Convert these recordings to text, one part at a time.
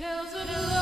Tales of love.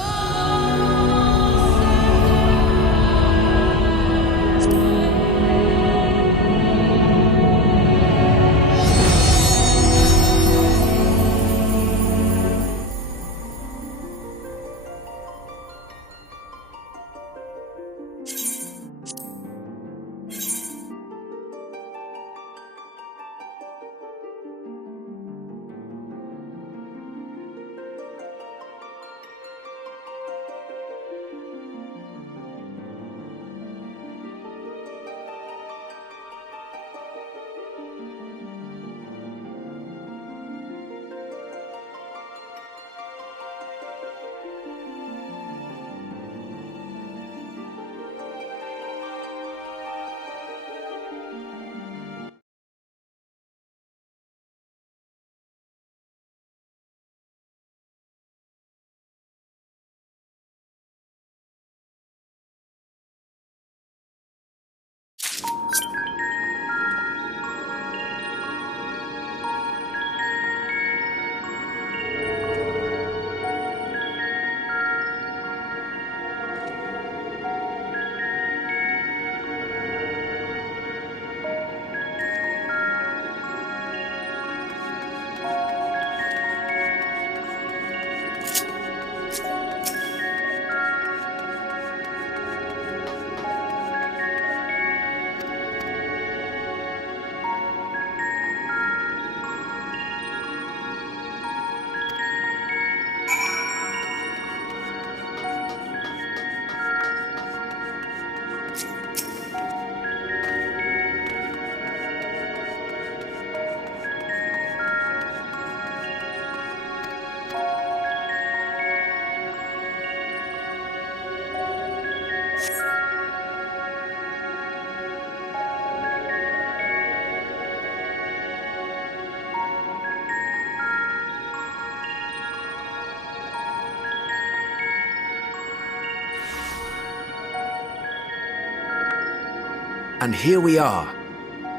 And here we are,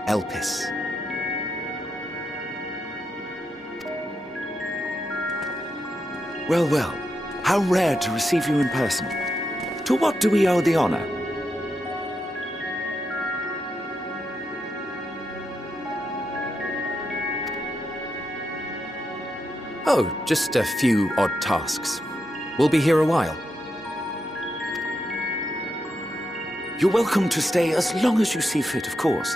Elpis. Well, well, how rare to receive you in person. To what do we owe the honor? Oh, just a few odd tasks. We'll be here a while. You're welcome to stay as long as you see fit, of course.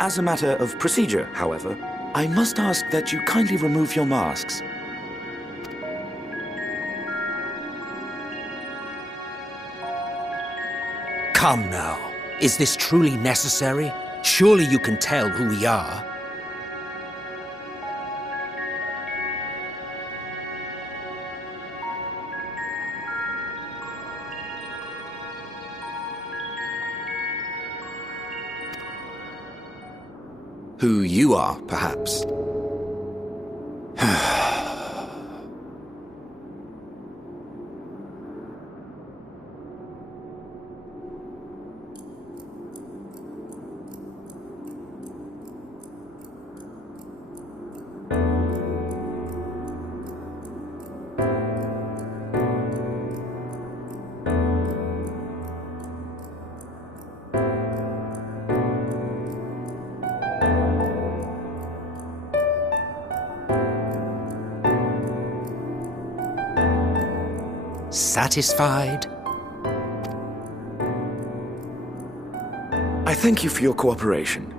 As a matter of procedure, however, I must ask that you kindly remove your masks. Come now. Is this truly necessary? Surely you can tell who we are. Who you are, perhaps. Satisfied? I thank you for your cooperation.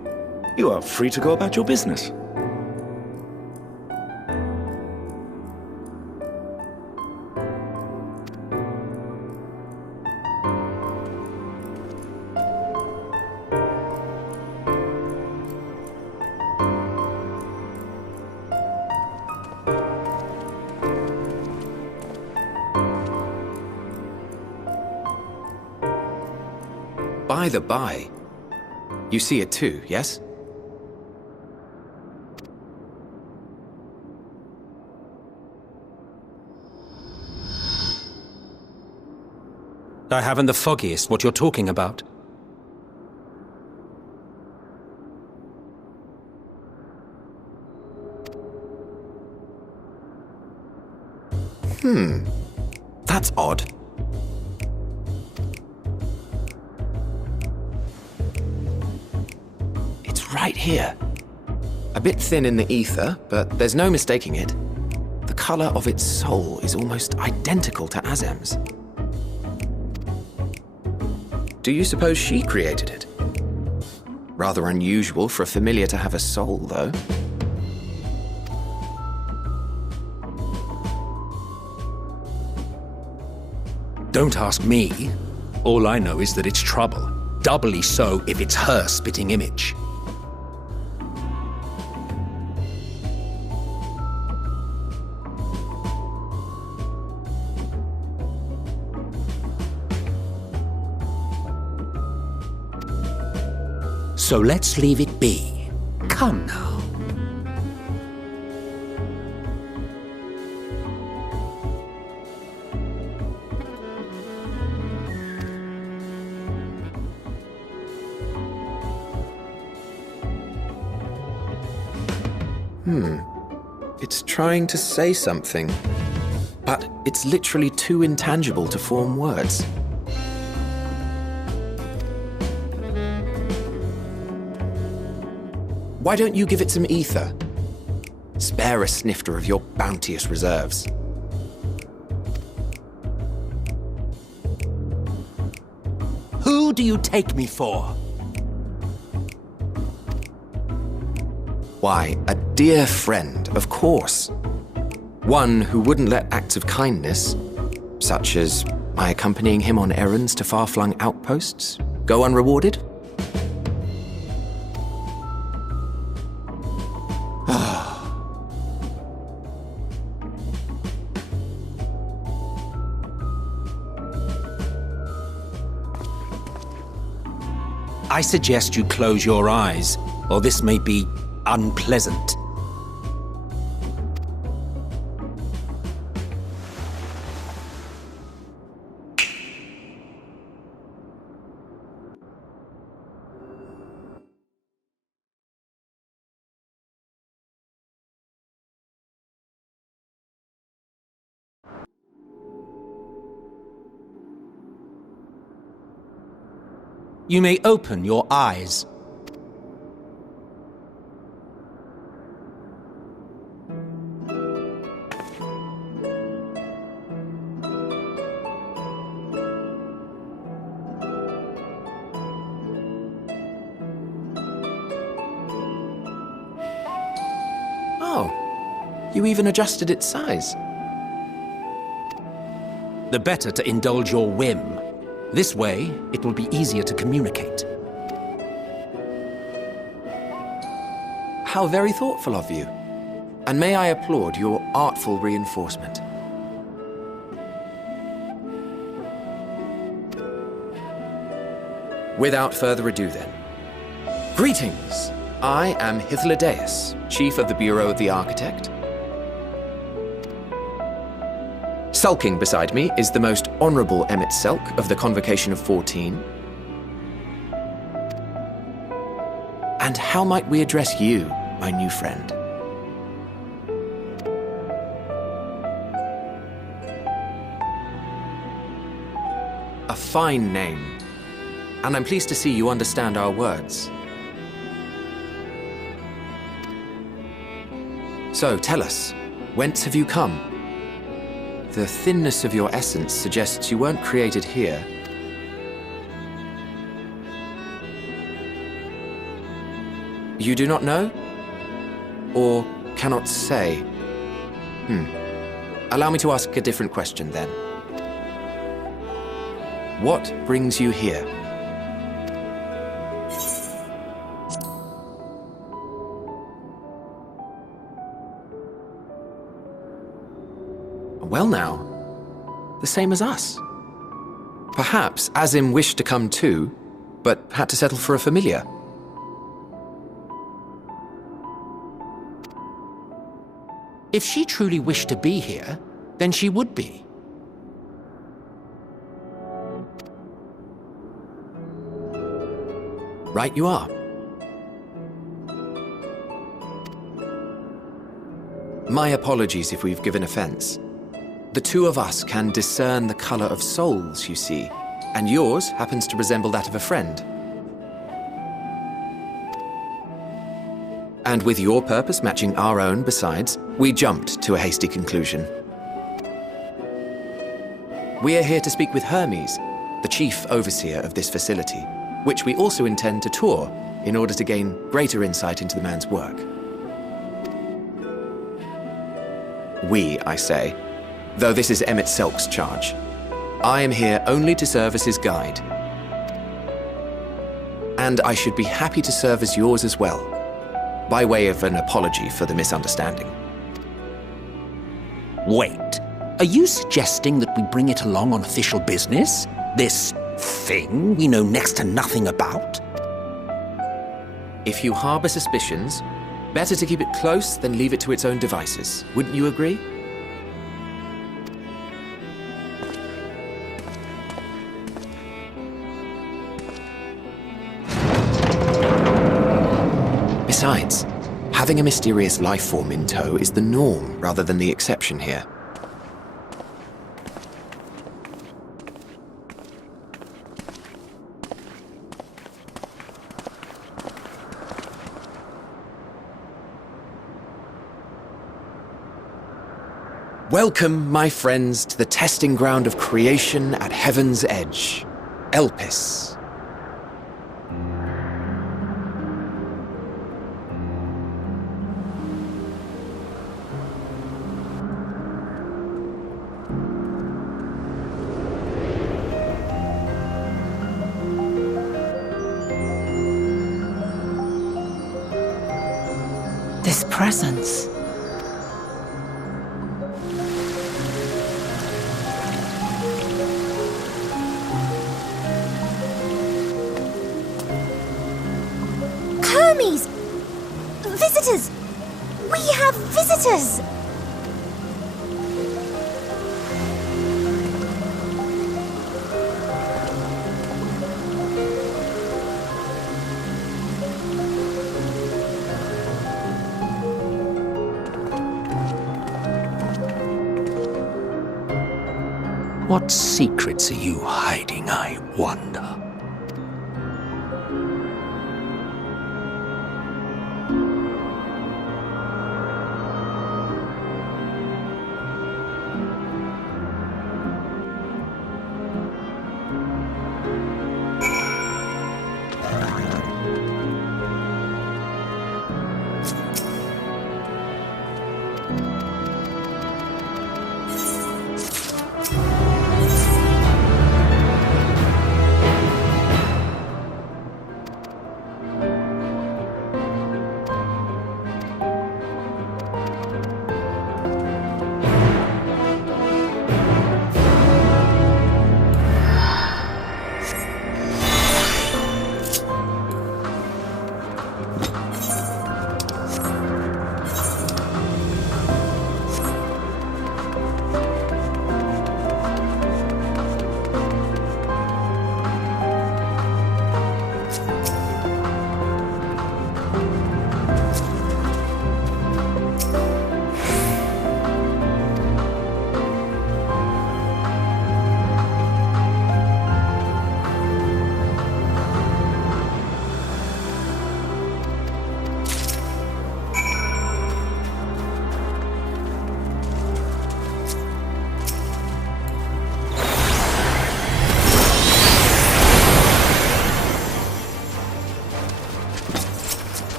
You are free to go about your business. By the by, you see it too, yes? I haven't the foggiest what you're talking about. That's odd. It's right here. A bit thin in the ether, but there's no mistaking it. The color of its soul is almost identical to Azem's. Do you suppose she created it? Rather unusual for a familiar to have a soul, though. Don't ask me. All I know is that it's trouble. Doubly so if it's her spitting image. So let's leave it be. Come now. It's trying to say something, but it's literally too intangible to form words. Why don't you give it some ether? Spare a snifter of your bounteous reserves. Who do you take me for? Why, a dear friend, of course. One who wouldn't let acts of kindness, such as my accompanying him on errands to far-flung outposts, go unrewarded. I suggest you close your eyes, or this may be unpleasant. You may open your eyes. Oh, you even adjusted its size. The better to indulge your whim. This way, it will be easier to communicate. How very thoughtful of you. And may I applaud your artful reinforcement. Without further ado then. Greetings! I am Hythlodaeus, Chief of the Bureau of the Architect. Sulking beside me is the most honorable Emmett Selk of the Convocation of 14. And how might we address you, my new friend? A fine name, and I'm pleased to see you understand our words. So, tell us, whence have you come? The thinness of your essence suggests you weren't created here. You do not know? Or cannot say? Allow me to ask a different question then. What brings you here? Well now, the same as us. Perhaps Azim wished to come too, but had to settle for a familiar. If she truly wished to be here, then she would be. Right you are. My apologies if we've given offense. The two of us can discern the color of souls, you see, and yours happens to resemble that of a friend. And with your purpose matching our own besides, we jumped to a hasty conclusion. We are here to speak with Hermes, the chief overseer of this facility, which we also intend to tour in order to gain greater insight into the man's work. We, I say, though this is Emmett Selk's charge. I am here only to serve as his guide. And I should be happy to serve as yours as well, by way of an apology for the misunderstanding. Wait, are you suggesting that we bring it along on official business? This thing we know next to nothing about? If you harbor suspicions, better to keep it close than leave it to its own devices. Wouldn't you agree? Besides, having a mysterious life form in tow is the norm rather than the exception here. Welcome, my friends, to the testing ground of creation at Heaven's Edge, Elpis. This presence. Hermes! Visitors! We have visitors! What secrets are you hiding, I wonder?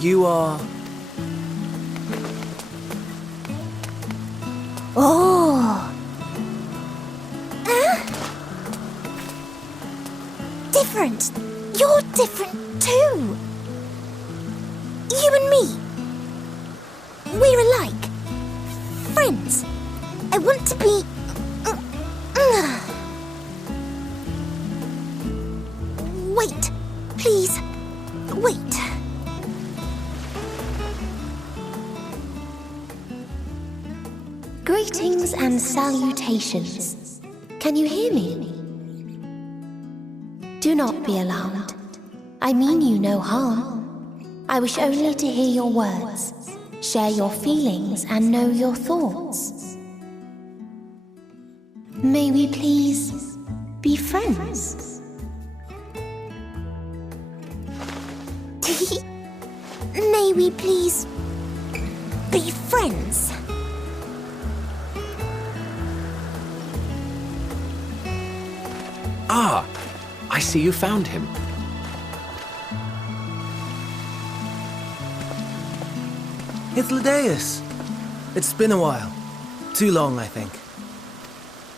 You are... Oh! Different. You're different too. You and me. We're alike. Friends. I want to be... Wait. Please. Wait. Greetings and salutations. Can you hear me? Do not be alarmed. I mean you no harm. I wish only to hear your words, share your feelings, and know your thoughts. May we please be friends? May we please be friends? Ah, I see you found him. It's Ladeus. It's been a while. Too long, I think.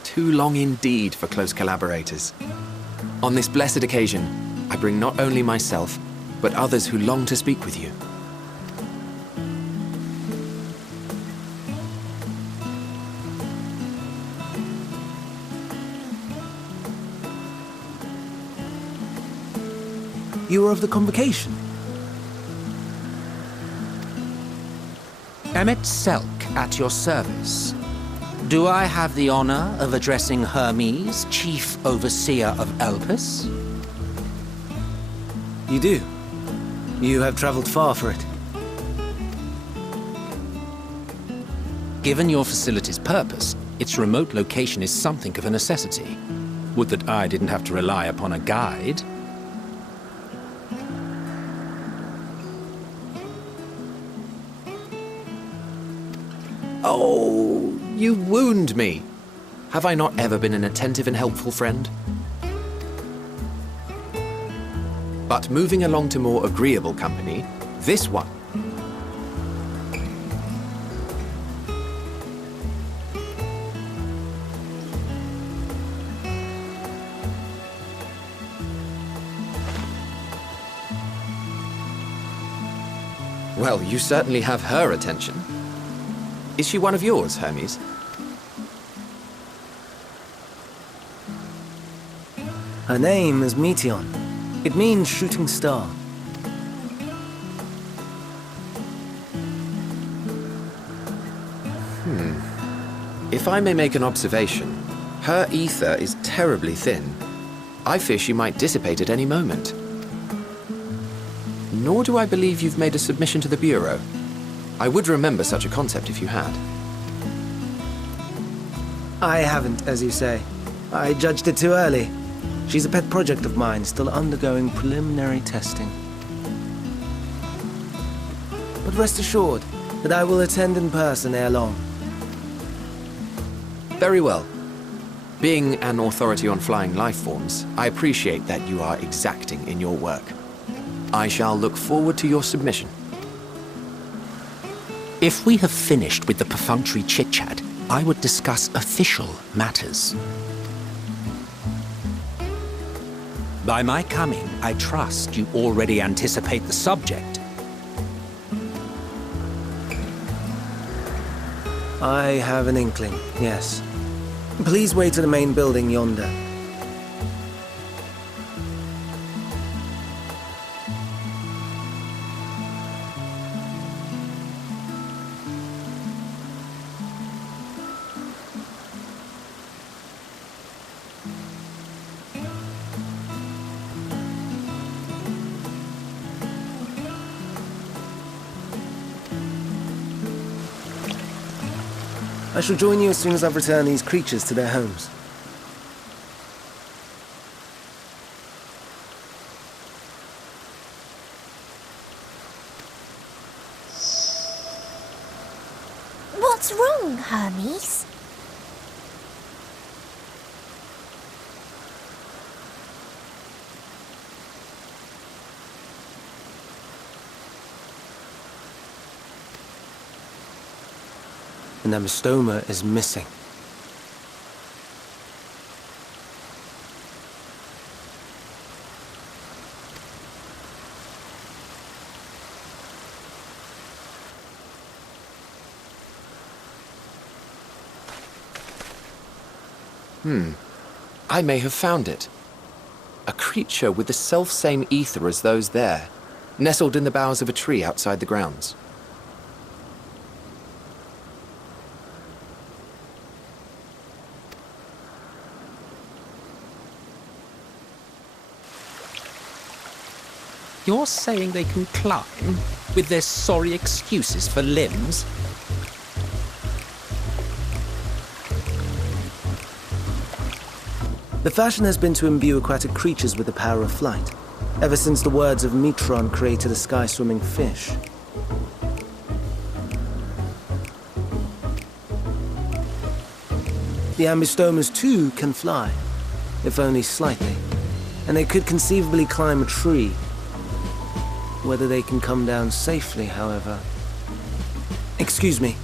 Too long indeed for close collaborators. On this blessed occasion, I bring not only myself, but others who long to speak with you. You are of the convocation. Emmet Selk at your service. Do I have the honor of addressing Hermes, Chief Overseer of Elpis? You do. You have traveled far for it. Given your facility's purpose, its remote location is something of a necessity. Would that I didn't have to rely upon a guide. Oh, you wound me. Have I not ever been an attentive and helpful friend? But moving along to more agreeable company, this one. Well, you certainly have her attention. Is she one of yours, Hermes? Her name is Meteon. It means shooting star. If I may make an observation, her ether is terribly thin. I fear she might dissipate at any moment. Nor do I believe you've made a submission to the Bureau. I would remember such a concept if you had. I haven't, as you say. I judged it too early. She's a pet project of mine, still undergoing preliminary testing. But rest assured that I will attend in person ere long. Very well. Being an authority on flying life forms, I appreciate that you are exacting in your work. I shall look forward to your submission. If we have finished with the perfunctory chit-chat, I would discuss official matters. By my coming, I trust you already anticipate the subject. I have an inkling, yes. Please wait in the main building yonder. I shall join you as soon as I've returned these creatures to their homes. What's wrong, Hermes? and Amistoma is missing. I may have found it. A creature with the self-same ether as those there, nestled in the boughs of a tree outside the grounds. You're saying they can climb with their sorry excuses for limbs? The fashion has been to imbue aquatic creatures with the power of flight, ever since the words of Metron created a sky-swimming fish. The Ambistomas too can fly, if only slightly, and they could conceivably climb a tree. Whether they can come down safely, however... Excuse me.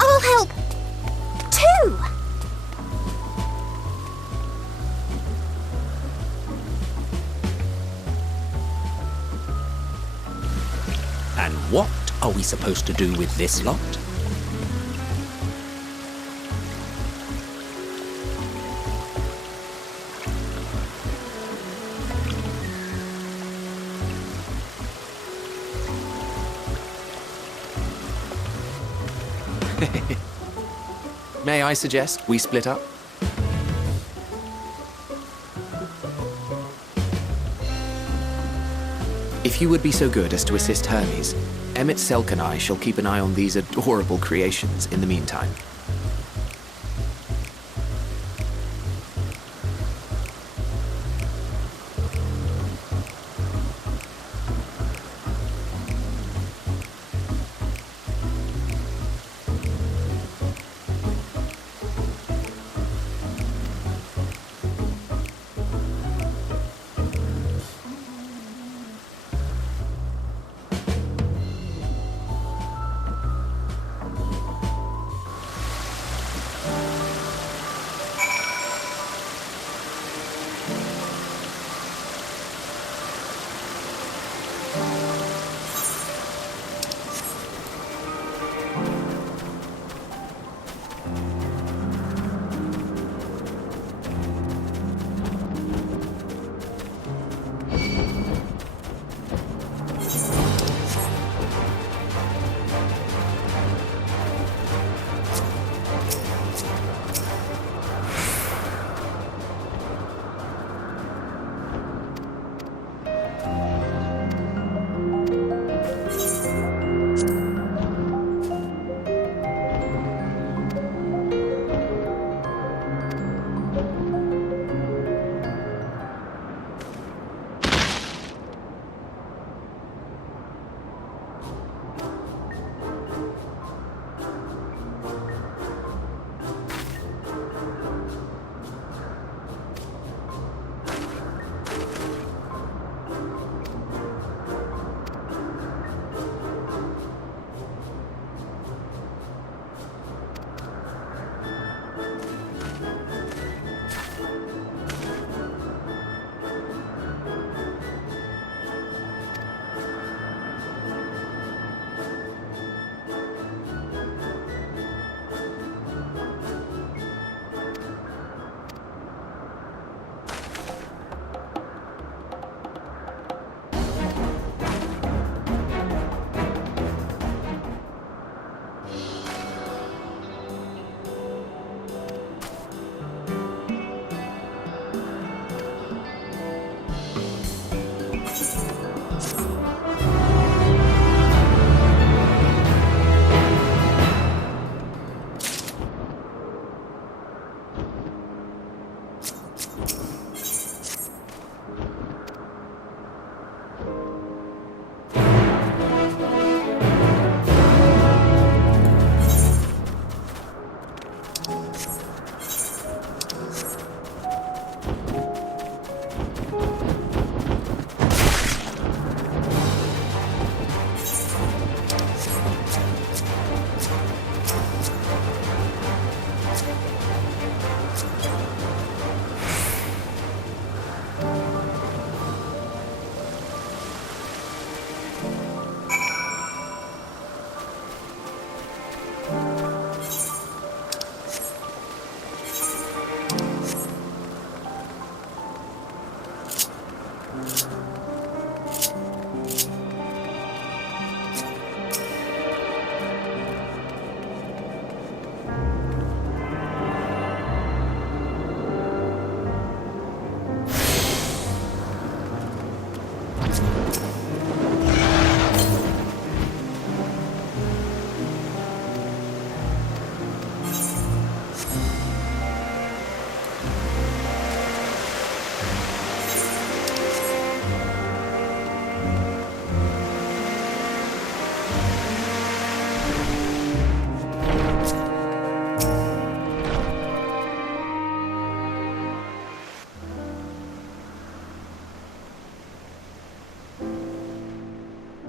I'll help, too! And what are we supposed to do with this lot? May I suggest we split up? If you would be so good as to assist Hermes, Emmett Selk and I shall keep an eye on these adorable creations in the meantime.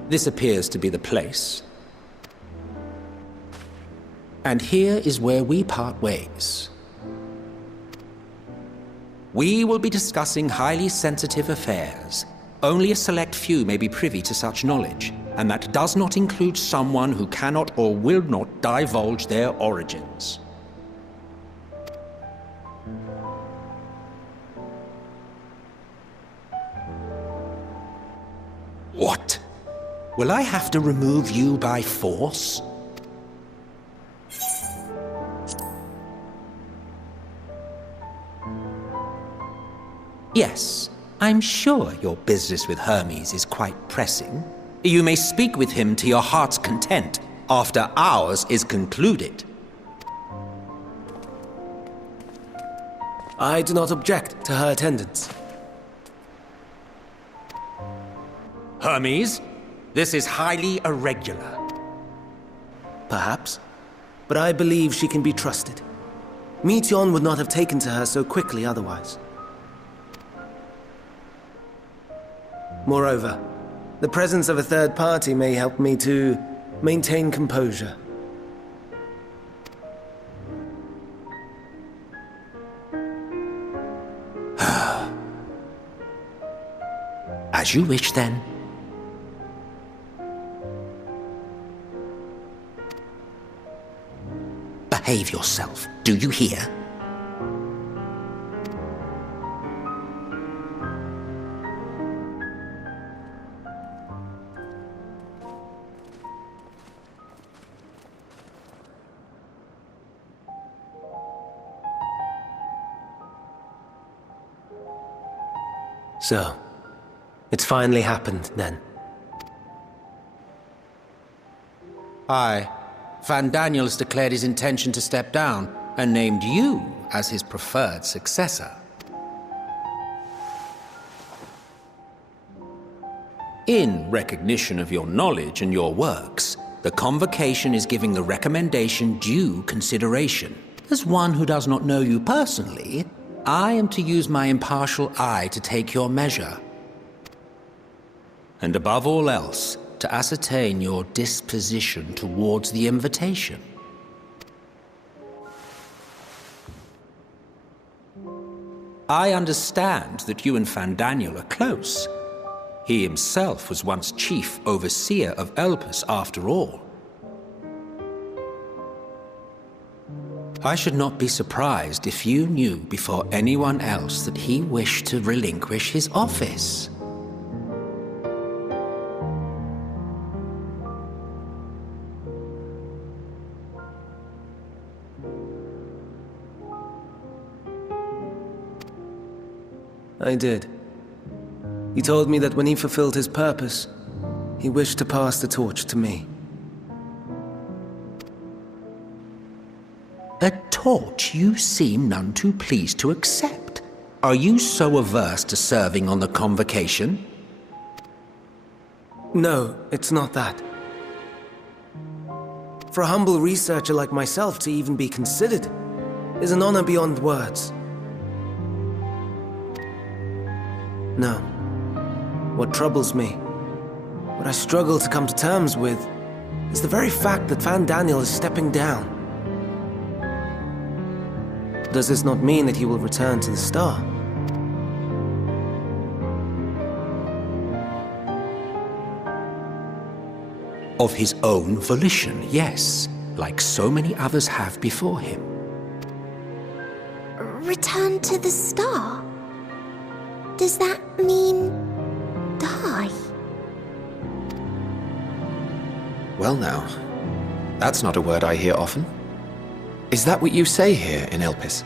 This appears to be the place. And here is where we part ways. We will be discussing highly sensitive affairs. Only a select few may be privy to such knowledge, and that does not include someone who cannot or will not divulge their origins. What? Will I have to remove you by force? Yes, I'm sure your business with Hermes is quite pressing. You may speak with him to your heart's content after ours is concluded. I do not object to her attendance. Hermes, this is highly irregular. Perhaps, but I believe she can be trusted. Meteion would not have taken to her so quickly otherwise. Moreover, the presence of a third party may help me to maintain composure. As you wish, then. Behave yourself, do you hear? So, it's finally happened, then. Aye. Van Daniels declared his intention to step down and named you as his preferred successor. In recognition of your knowledge and your works, the Convocation is giving the recommendation due consideration. As one who does not know you personally, I am to use my impartial eye to take your measure. And above all else, to ascertain your disposition towards the invitation. I understand that you and Van Daniel are close. He himself was once chief overseer of Elpis after all. I should not be surprised if you knew before anyone else that he wished to relinquish his office. I did. He told me that when he fulfilled his purpose, he wished to pass the torch to me. A torch you seem none too pleased to accept. Are you so averse to serving on the Convocation? No, it's not that. For a humble researcher like myself to even be considered is an honor beyond words. No. What troubles me, what I struggle to come to terms with, is the very fact that Van Daniel is stepping down. Does this not mean that he will return to the Star? Of his own volition, yes, like so many others have before him. Return to the Star? Does that mean die? Well now, that's not a word I hear often. Is that what you say here in Elpis?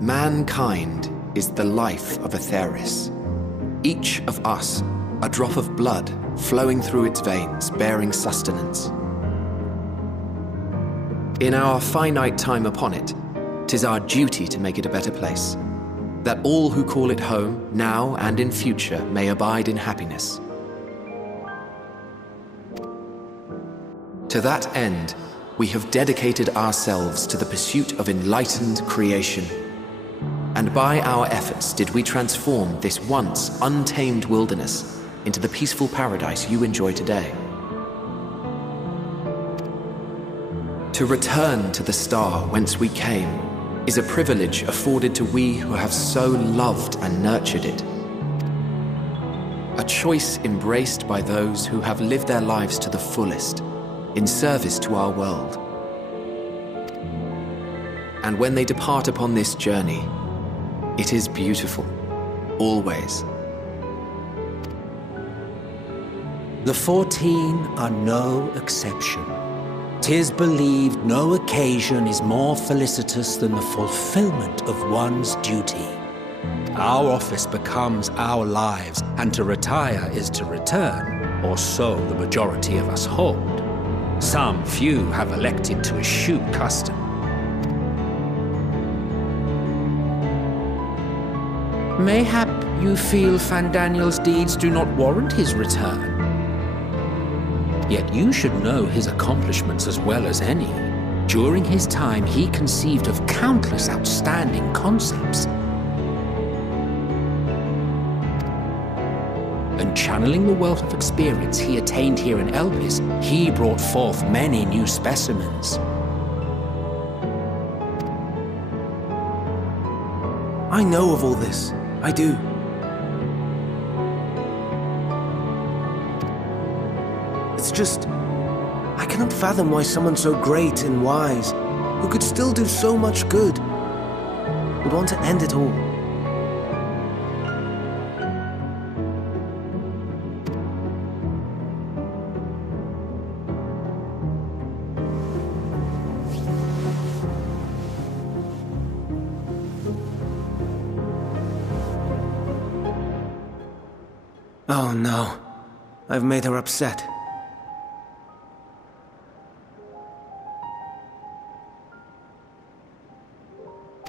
Mankind is the life of Atheris. Each of us, a drop of blood flowing through its veins, bearing sustenance. In our finite time upon it, 'tis our duty to make it a better place, that all who call it home, now and in future, may abide in happiness. To that end, we have dedicated ourselves to the pursuit of enlightened creation. And by our efforts did we transform this once untamed wilderness into the peaceful paradise you enjoy today. To return to the star whence we came is a privilege afforded to we who have so loved and nurtured it. A choice embraced by those who have lived their lives to the fullest, in service to our world. And when they depart upon this journey, it is beautiful, always. The 14 are no exception. 'Tis believed no occasion is more felicitous than the fulfillment of one's duty. Our office becomes our lives, and to retire is to return, or so the majority of us hold. Some few have elected to eschew custom. Mayhap you feel Fandaniel's deeds do not warrant his return. Yet you should know his accomplishments as well as any. During his time, he conceived of countless outstanding concepts. And channeling the wealth of experience he attained here in Elpis, he brought forth many new specimens. I know of all this. I do. It's just, I cannot fathom why someone so great and wise, who could still do so much good, would want to end it all. Oh no, I've made her upset.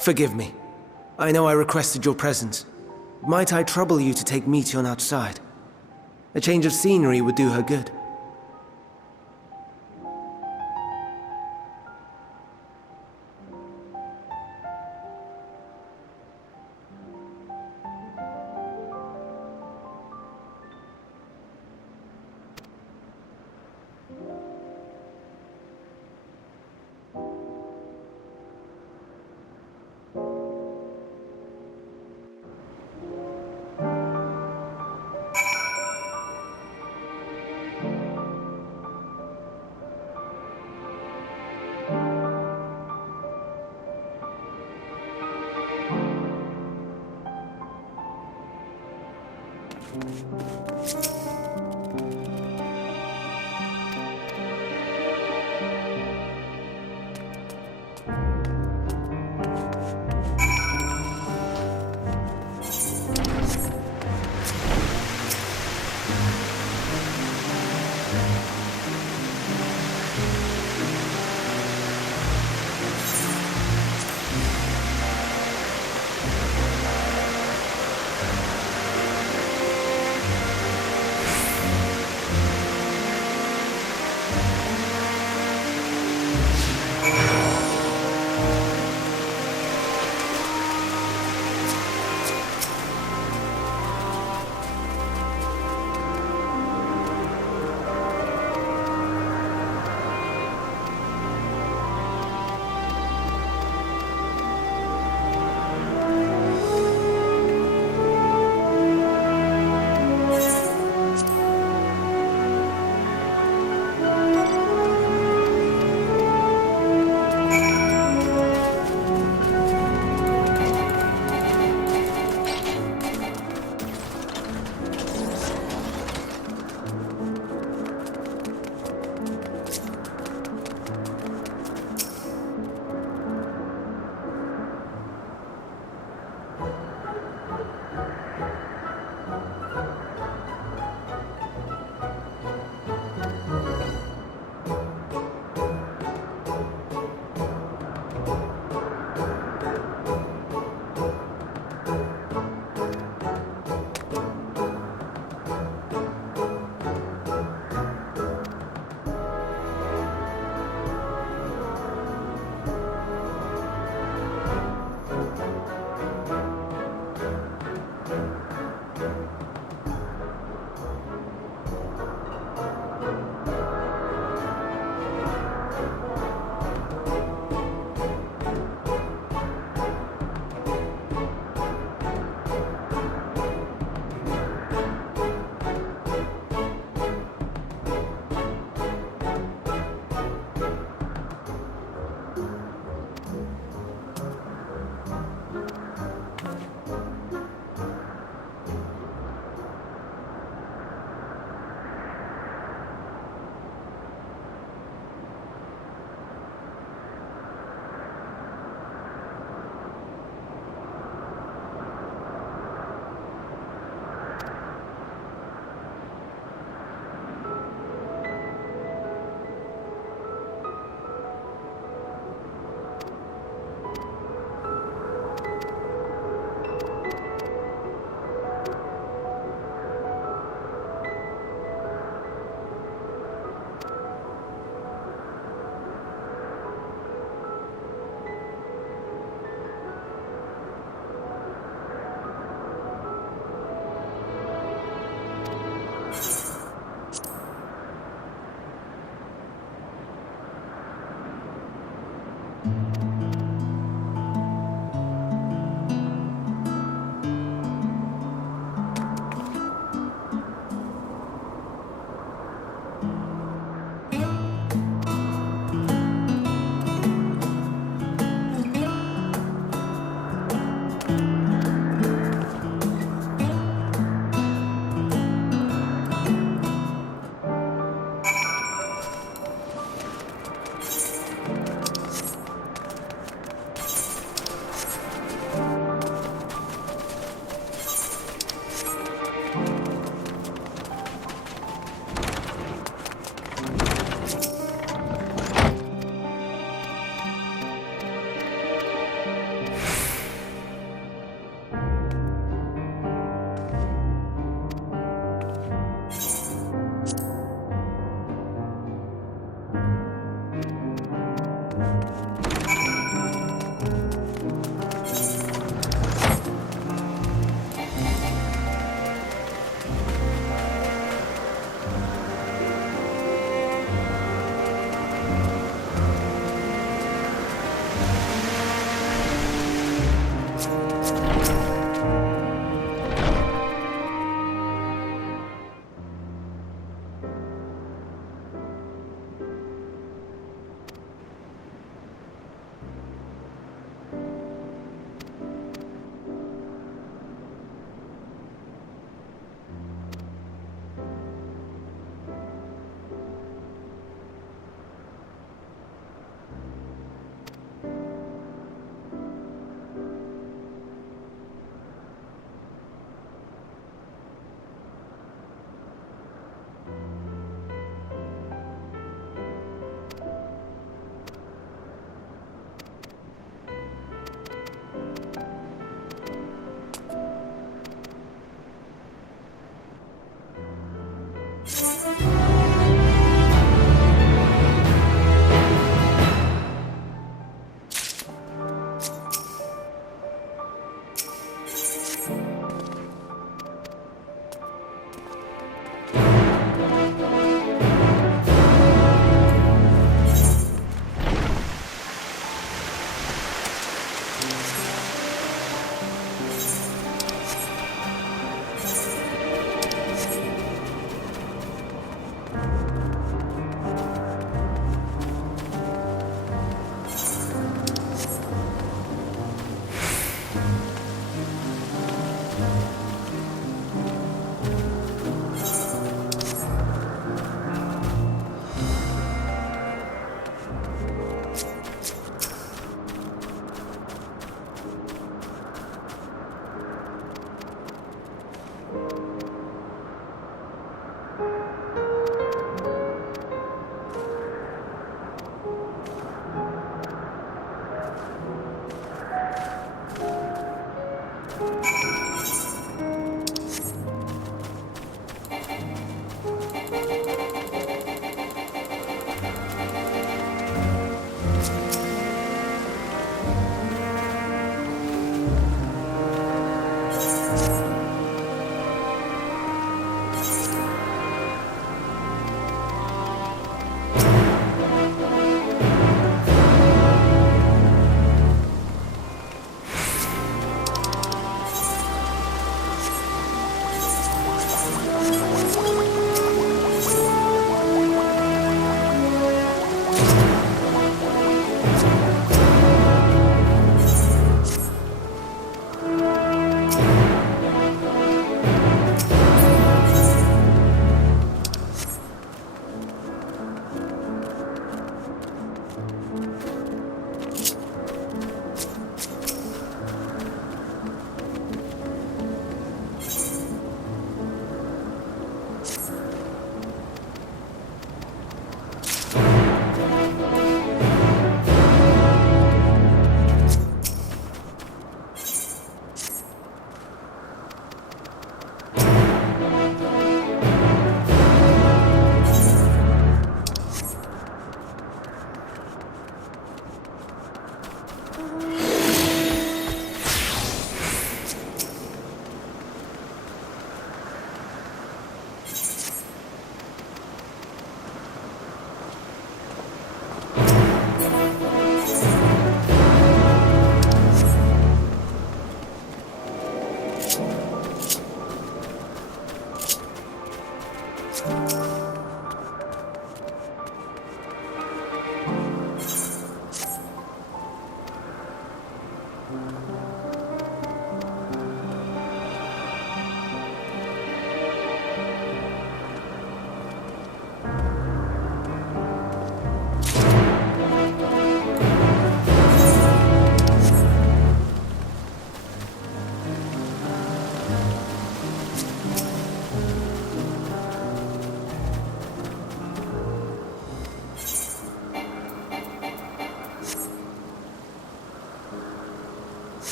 Forgive me. I know I requested your presence. Might I trouble you to take Meteion outside? A change of scenery would do her good.